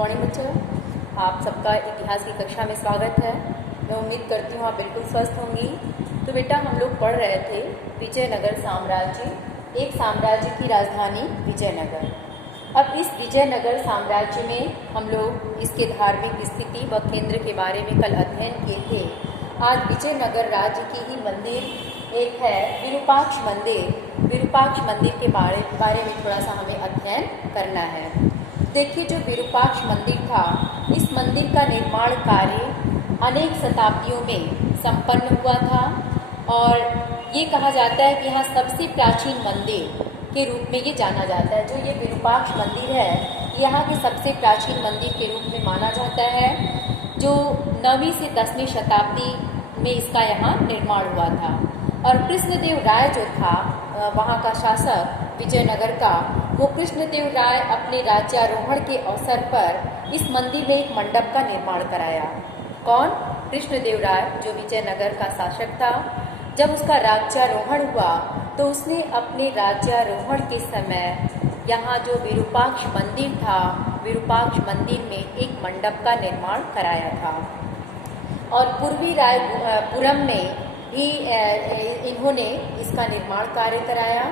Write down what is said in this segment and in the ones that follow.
Morning बच्चों, आप सबका इतिहास की कक्षा में स्वागत है। मैं उम्मीद करती हूँ आप बिल्कुल स्वस्थ होंगी। तो बेटा, हम लोग पढ़ रहे थे विजयनगर साम्राज्य, एक साम्राज्य की राजधानी विजयनगर। अब इस विजयनगर साम्राज्य में हम लोग इसके धार्मिक स्थिति व केंद्र के बारे में कल अध्ययन किए थे। आज विजयनगर राज्य की ही मंदिर एक है विरूपाक्ष मंदिर। विरूपाक्ष मंदिर के बारे में थोड़ा सा हमें अध्ययन करना है। देखिए, जो विरूपाक्ष मंदिर था, इस मंदिर का निर्माण कार्य अनेक शताब्दियों में संपन्न हुआ था और ये कहा जाता है कि यहाँ सबसे प्राचीन मंदिर के रूप में ये जाना जाता है। जो ये विरूपाक्ष मंदिर है, यहाँ के सबसे प्राचीन मंदिर के रूप में माना जाता है, जो 9वीं से 10वीं शताब्दी में इसका यहाँ निर्माण हुआ था। और कृष्णदेव राय जो था वहाँ का शासक विजयनगर का, वो कृष्णदेव राय अपने राज्यारोहण के अवसर पर इस मंदिर में एक मंडप का निर्माण कराया। कौन? कृष्णदेव राय, जो विजयनगर का शासक था। जब उसका राज्यारोहण हुआ तो उसने अपने राज्यारोहण के समय यहाँ जो विरूपाक्ष मंदिर था, विरूपाक्ष मंदिर में एक मंडप का निर्माण कराया था। और पूर्वी रायपुरम में भी इन्होंने इसका निर्माण कार्य कराया।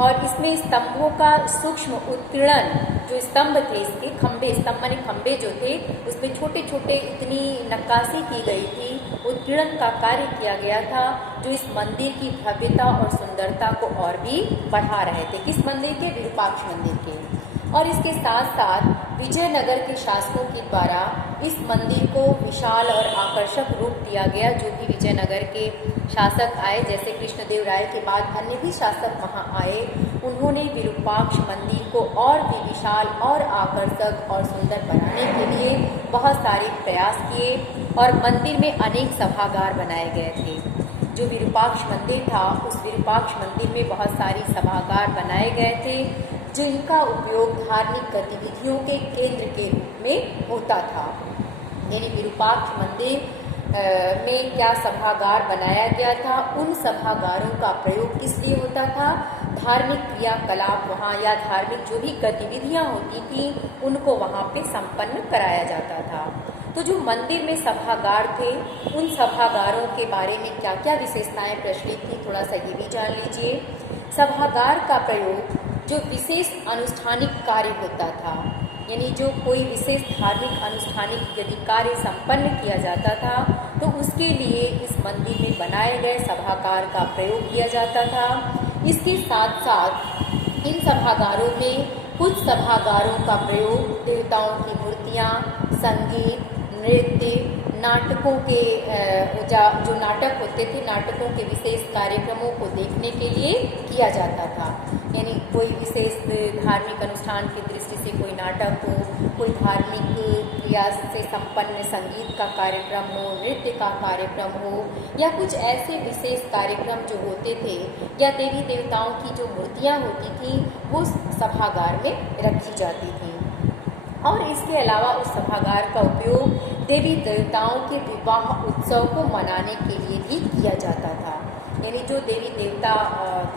और इसमें स्तंभों का सूक्ष्म उत्कीर्णन, जो स्तंभ थे, इसके खंभे, स्तंभ माने खंभे जो थे, उसमें छोटे छोटे इतनी नक्काशी की गई थी, उत्कीर्णन का कार्य किया गया था, जो इस मंदिर की भव्यता और सुंदरता को और भी बढ़ा रहे थे। किस मंदिर के? विरूपाक्ष मंदिर के। और इसके साथ साथ विजयनगर के शासकों के द्वारा इस मंदिर को विशाल और आकर्षक रूप दिया गया। जो भी विजयनगर के शासक आए, जैसे कृष्णदेव राय के बाद अन्य भी शासक वहां आए, उन्होंने विरूपाक्ष मंदिर को और भी विशाल और आकर्षक और सुंदर बनाने के लिए बहुत सारे प्रयास किए और मंदिर में अनेक सभागार बनाए गए थे। जो विरूपाक्ष मंदिर था, उस विरूपाक्ष मंदिर में बहुत सारी सभागार बनाए गए थे, जिनका उपयोग धार्मिक गतिविधियों के केंद्र के रूप में होता था। यानी विरूपाक्ष मंदिर में क्या सभागार बनाया गया था, उन सभागारों का प्रयोग किस लिए होता था? धार्मिक क्रियाकलाप वहाँ या धार्मिक जो भी गतिविधियाँ होती थी, उनको वहाँ पे संपन्न कराया जाता था। तो जो मंदिर में सभागार थे, उन सभागारों के बारे में क्या क्या विशेषताएं प्रचलित थी, थोड़ा सा ये भी जान लीजिए। सभागार का प्रयोग जो विशेष अनुष्ठानिक कार्य होता था, यानी जो कोई विशेष धार्मिक अनुष्ठानिक यदि कार्य संपन्न किया जाता था, तो उसके लिए इस मंदिर में बनाए गए सभागार का प्रयोग किया जाता था। इसके साथ साथ इन सभागारों में कुछ सभागारों का प्रयोग देवताओं की मूर्तियाँ, संगीत, नृत्य, नाटकों के जो नाटक होते थे, नाटकों के विशेष कार्यक्रमों को देखने के लिए किया जाता था। यानी कोई विशेष धार्मिक अनुष्ठान की दृष्टि से कोई नाटक हो, कोई धार्मिक क्रिया से संपन्न संगीत का कार्यक्रम हो, नृत्य का कार्यक्रम हो, या कुछ ऐसे विशेष कार्यक्रम जो होते थे, या देवी देवताओं की जो मूर्तियाँ होती थी, वो सभागार में रखी जाती थी। और इसके अलावा उस सभागार का उपयोग देवी देवताओं के विवाह उत्सव को मनाने के लिए भी किया जाता था। यानी जो देवी देवता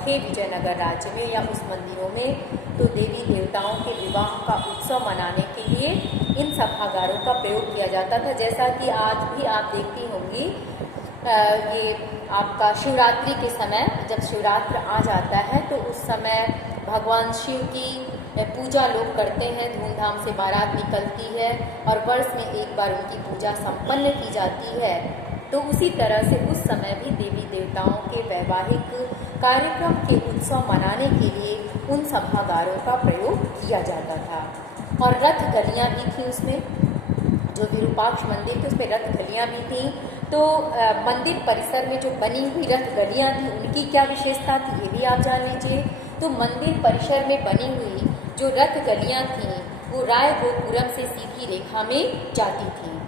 थे विजयनगर राज्य में या उस मंदिरों में, तो देवी देवताओं के विवाह का उत्सव मनाने के लिए इन सभागारों का प्रयोग किया जाता था। जैसा कि आज भी आप देखती होंगी, ये आपका शिवरात्रि के समय, जब शिवरात्रि आ जाता है, तो उस समय भगवान शिव की पूजा लोग करते हैं, धूमधाम से बारात निकलती है और वर्ष में एक बार उनकी पूजा संपन्न की जाती है। तो उसी तरह से उस समय भी देवी देवताओं के वैवाहिक कार्यक्रम के उत्सव मनाने के लिए उन सभागारों का प्रयोग किया जाता था। और रथ गलियाँ भी थी उसमें, जो विरूपाक्ष मंदिर थे उसमें रथ गलियाँ भी थी। तो मंदिर परिसर में जो बनी हुई रथ गलियाँ थी, उनकी क्या विशेषता थी, ये भी आप जान लीजिए। तो मंदिर परिसर में बनी हुई जो रथ गलियाँ थीं, वो राय गोपुरम से सीधी रेखा में जाती थीं।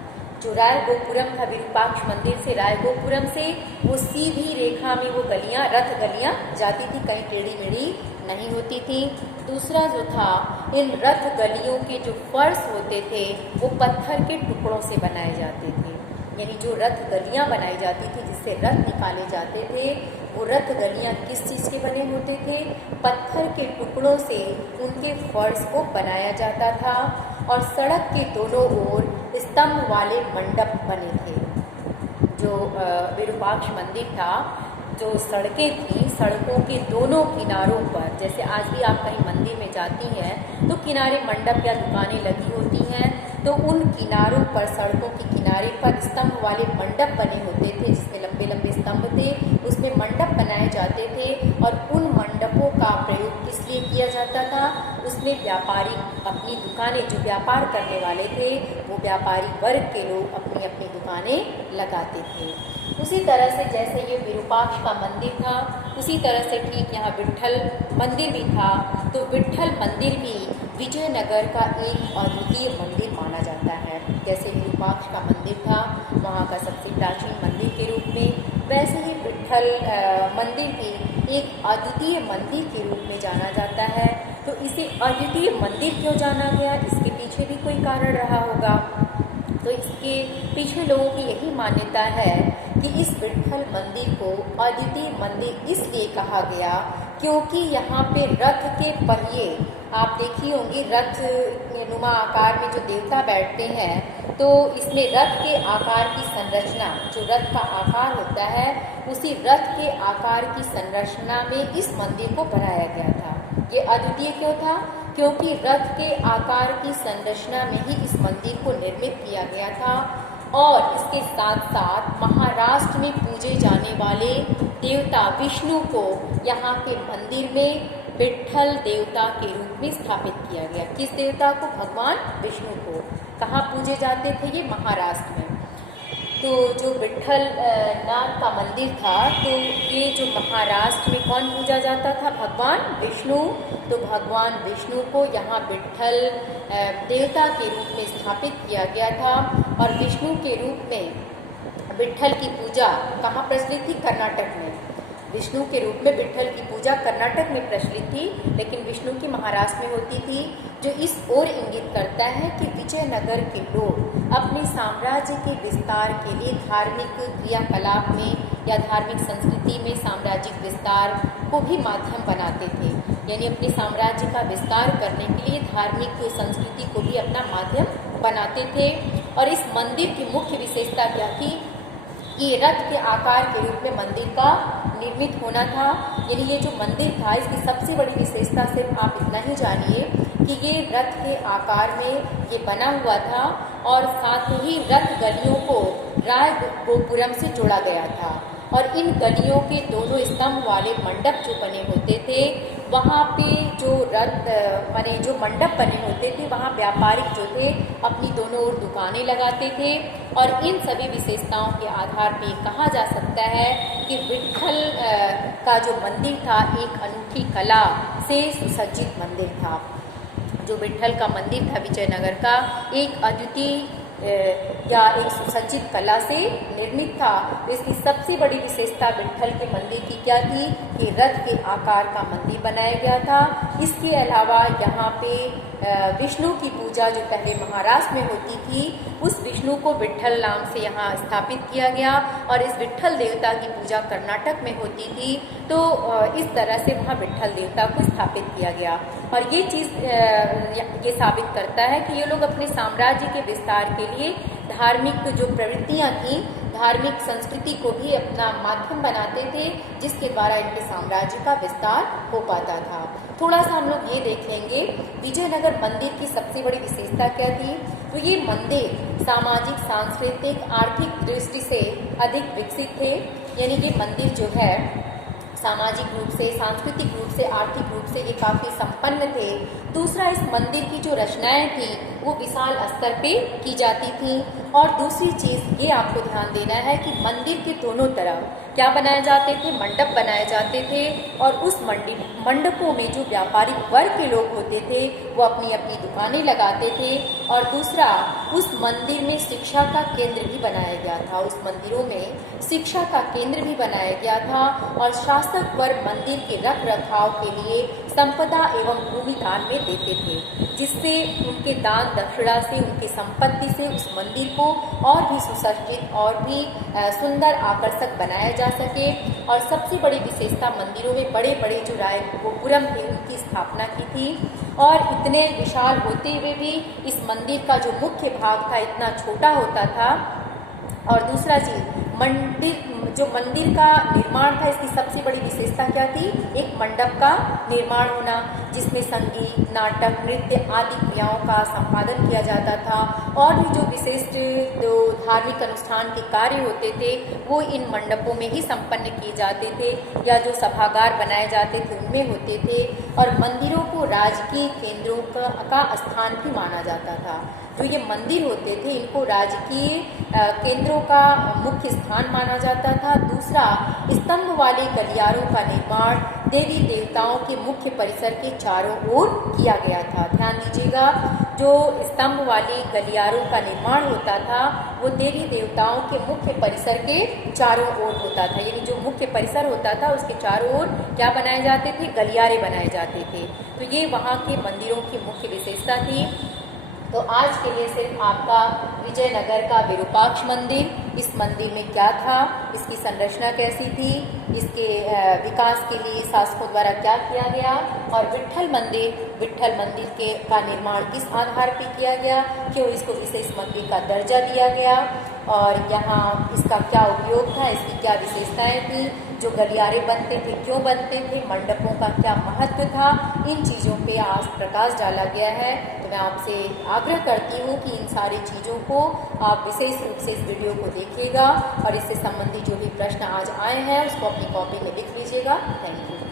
जो राय गोपुरम था विरूपाक्ष मंदिर से, राय गोपुरम से वो सीधी रेखा में वो गलियाँ, रथ गलियाँ जाती थी, कहीं टेढ़ी मेढ़ी नहीं होती थी। दूसरा जो था, इन रथ गलियों के जो फर्श होते थे, वो पत्थर के टुकड़ों से बनाए जाते थे। यानी जो रथ गलियाँ बनाई जाती थी, जिससे रथ निकाले जाते थे, वो रथ गलियाँ किस चीज़ के बने होते थे? पत्थर के टुकड़ों से उनके फर्श को बनाया जाता था। और सड़क के दोनों ओर स्तंभ वाले मंडप बने थे। जो विरूपाक्ष मंदिर था, जो सड़कें थीं, सड़कों के दोनों किनारों पर, जैसे आज भी आप कहीं मंदिर में जाती हैं तो किनारे मंडप या दुकानें लगी होती हैं, तो उन किनारों पर, सड़कों के किनारे पर स्तंभ वाले मंडप बने होते थे, जिसमें लंबे लंबे स्तंभ थे, उसमें मंडप बनाए जाते थे। और उन मंडपों का प्रयोग किस लिए किया जाता था? उसमें व्यापारी अपनी दुकानें, जो व्यापार करने वाले थे, वो व्यापारी वर्ग के लोग अपनी अपनी दुकानें लगाते थे। उसी तरह से जैसे ये विरूपाक्ष का मंदिर था, उसी तरह से ठीक यहाँ विट्ठल मंदिर भी था। तो विट्ठल मंदिर भी विजयनगर का एक अद्वितीय मंदिर माना जाता है। जैसे विरूपाक्ष का मंदिर था वहाँ का सबसे प्राचीन मंदिर के रूप में, वैसे ही विट्ठल मंदिर भी एक अद्वितीय मंदिर के रूप में जाना जाता है। तो इसे अद्वितीय मंदिर क्यों जाना गया? इसके पीछे भी कोई कारण रहा होगा। तो इसके पीछे लोगों की यही मान्यता है कि इस विट्ठल मंदिर को अद्वितीय मंदिर इसलिए कहा गया क्योंकि यहाँ पे रथ के पहिए, आप देखी होंगी रथ नुमा आकार में जो देवता बैठते हैं, तो इसमें रथ के आकार की संरचना, जो रथ का आकार होता है, उसी रथ के आकार की संरचना में इस मंदिर को बनाया गया था। ये अद्वितीय क्यों था? क्योंकि रथ के आकार की संरचना में ही इस मंदिर को निर्मित किया गया था। और इसके साथ साथ महाराष्ट्र में पूजे जाने वाले देवता विष्णु को यहाँ के मंदिर में विट्ठल देवता के रूप में स्थापित किया गया। किस देवता को? भगवान विष्णु को। कहाँ पूजे जाते थे ये? महाराष्ट्र में। तो जो विट्ठल नाथ का मंदिर था, तो ये जो महाराष्ट्र में कौन पूजा जाता था? भगवान विष्णु। तो भगवान विष्णु को यहाँ विट्ठल देवता के रूप में स्थापित किया गया था। और विष्णु के रूप में विट्ठल की पूजा कहाँ प्रचलित थी? कर्नाटक में। विष्णु के रूप में विट्ठल की पूजा कर्नाटक में प्रचलित थी, लेकिन विष्णु की महाराष्ट्र में होती थी, जो इस ओर इंगित करता है कि विजयनगर के लोग अपने साम्राज्य के विस्तार के लिए धार्मिक क्रियाकलाप में या धार्मिक संस्कृति में साम्राज्यिक विस्तार को भी माध्यम बनाते थे। यानी अपने साम्राज्य का विस्तार करने के लिए धार्मिक संस्कृति को भी अपना माध्यम बनाते थे। और इस मंदिर की मुख्य विशेषता क्या थी? कि रथ के आकार के रूप में मंदिर का निर्मित होना था। यानी ये जो मंदिर था, इसकी सबसे बड़ी विशेषता सिर्फ आप इतना ही जानिए कि ये रथ के आकार में ये बना हुआ था और साथ ही रथ गलियों को राय गोपुरम से जोड़ा गया था। और इन गलियों के दोनों स्तंभ वाले मंडप जो बने होते थे, वहाँ पे जो रथ माने जो मंडप बने होते थे, वहाँ व्यापारिक जो थे अपनी दोनों ओर दुकानें लगाते थे। और इन सभी विशेषताओं के आधार पे कहा जा सकता है कि विट्ठल का जो मंदिर था एक अनूठी कला से सुसज्जित मंदिर था। जो विट्ठल का मंदिर था विजयनगर का, एक अद्वितीय या एक सुसज्जित कला से निर्मित था। इसकी सबसे बड़ी विशेषता विट्ठल के मंदिर की क्या थी? कि रथ के आकार का मंदिर बनाया गया था। इसके अलावा यहाँ पे विष्णु की पूजा जो पहले महाराष्ट्र में होती थी, उस विष्णु को विट्ठल नाम से यहाँ स्थापित किया गया। और इस विट्ठल देवता की पूजा कर्नाटक में होती थी, तो इस तरह से वहाँ विट्ठल देवता को स्थापित किया गया। और ये चीज़ ये साबित करता है कि ये लोग अपने साम्राज्य के विस्तार के लिए धार्मिक जो प्रवृत्तियाँ थीं, धार्मिक संस्कृति को भी अपना माध्यम बनाते थे, जिसके द्वारा इनके साम्राज्य का विस्तार हो पाता था। थोड़ा सा हम लोग ये देख लेंगे विजयनगर मंदिर की सबसे बड़ी विशेषता क्या थी। तो ये मंदिर सामाजिक, सांस्कृतिक, आर्थिक दृष्टि से अधिक विकसित थे। यानी ये मंदिर जो है सामाजिक रूप से, सांस्कृतिक रूप से, आर्थिक रूप से ये काफ़ी संपन्न थे। दूसरा, इस मंदिर की जो रचनाएं थी वो विशाल स्तर पे की जाती थी। और दूसरी चीज़ ये आपको ध्यान देना है कि मंदिर के दोनों तरफ क्या बनाए जाते थे? मंडप बनाए जाते थे। और उस मंडपों में जो व्यापारिक वर्ग के लोग होते थे वो अपनी अपनी दुकानें लगाते थे। और दूसरा, उस मंदिर में शिक्षा का केंद्र भी बनाया गया था। उस मंदिरों में शिक्षा का केंद्र भी बनाया गया था। और शासक वर्ग मंदिर के रख रखाव के लिए संपदा एवं भूमि दान में देते थे, जिससे उनके दान दक्षिणा से, उनकी संपत्ति से उस मंदिर को और भी सुसज्जित और भी सुंदर आकर्षक बनाया जा सके। और सबसे बड़ी विशेषता मंदिरों में बड़े बड़े जो राय गोपुरम थे उनकी स्थापना की थी। और इतने विशाल होते हुए भी इस मंदिर का जो मुख्य भाग था इतना छोटा होता था। और दूसरा चीज, मंदिर का निर्माण था, इसकी सबसे बड़ी विशेषता क्या थी? एक मंडप का निर्माण होना, जिसमें संगीत, नाटक, नृत्य आदि क्रियाओं का संपादन किया जाता था। और भी जो विशिष्ट जो धार्मिक अनुष्ठान के कार्य होते थे वो इन मंडपों में ही संपन्न किए जाते थे, या जो सभागार बनाए जाते थे उनमें होते थे। और मंदिरों को राजकीय केंद्रों का स्थान भी माना जाता था। जो ये मंदिर होते थे इनको राजकीय केंद्रों का मुख्य स्थान माना जाता था। दूसरा, स्तंभ वाले गलियारों का निर्माण देवी देवताओं के मुख्य परिसर के चारों ओर किया गया था। ध्यान दीजिएगा, जो स्तंभ वाली गलियारों का निर्माण होता था वो देवी देवताओं के मुख्य परिसर के चारों ओर होता था। यानी जो मुख्य परिसर होता था उसके चारों ओर क्या बनाए जाते थे? गलियारे बनाए जाते थे। तो ये वहाँ के मंदिरों की मुख्य विशेषता थी। तो आज के लिए सिर्फ आपका विजयनगर का विरूपाक्ष मंदिर, इस मंदिर में क्या था, इसकी संरचना कैसी थी, इसके विकास के लिए शासकों द्वारा क्या किया गया, और विट्ठल मंदिर का निर्माण किस आधार पर किया गया, क्यों इसको विशेष मंदिर का दर्जा दिया गया, और यहाँ इसका क्या उपयोग था, इसकी क्या विशेषताएं थी, जो गलियारे बनते थे क्यों बनते थे, मंडपों का क्या महत्व था, इन चीज़ों पे आज प्रकाश डाला गया है। तो मैं आपसे आग्रह करती हूँ कि इन सारी चीज़ों को आप विशेष रूप से इस वीडियो को देखिएगा और इससे संबंधित जो भी प्रश्न आज आए हैं उसको अपनी कॉपी में लिख लीजिएगा। Thank you.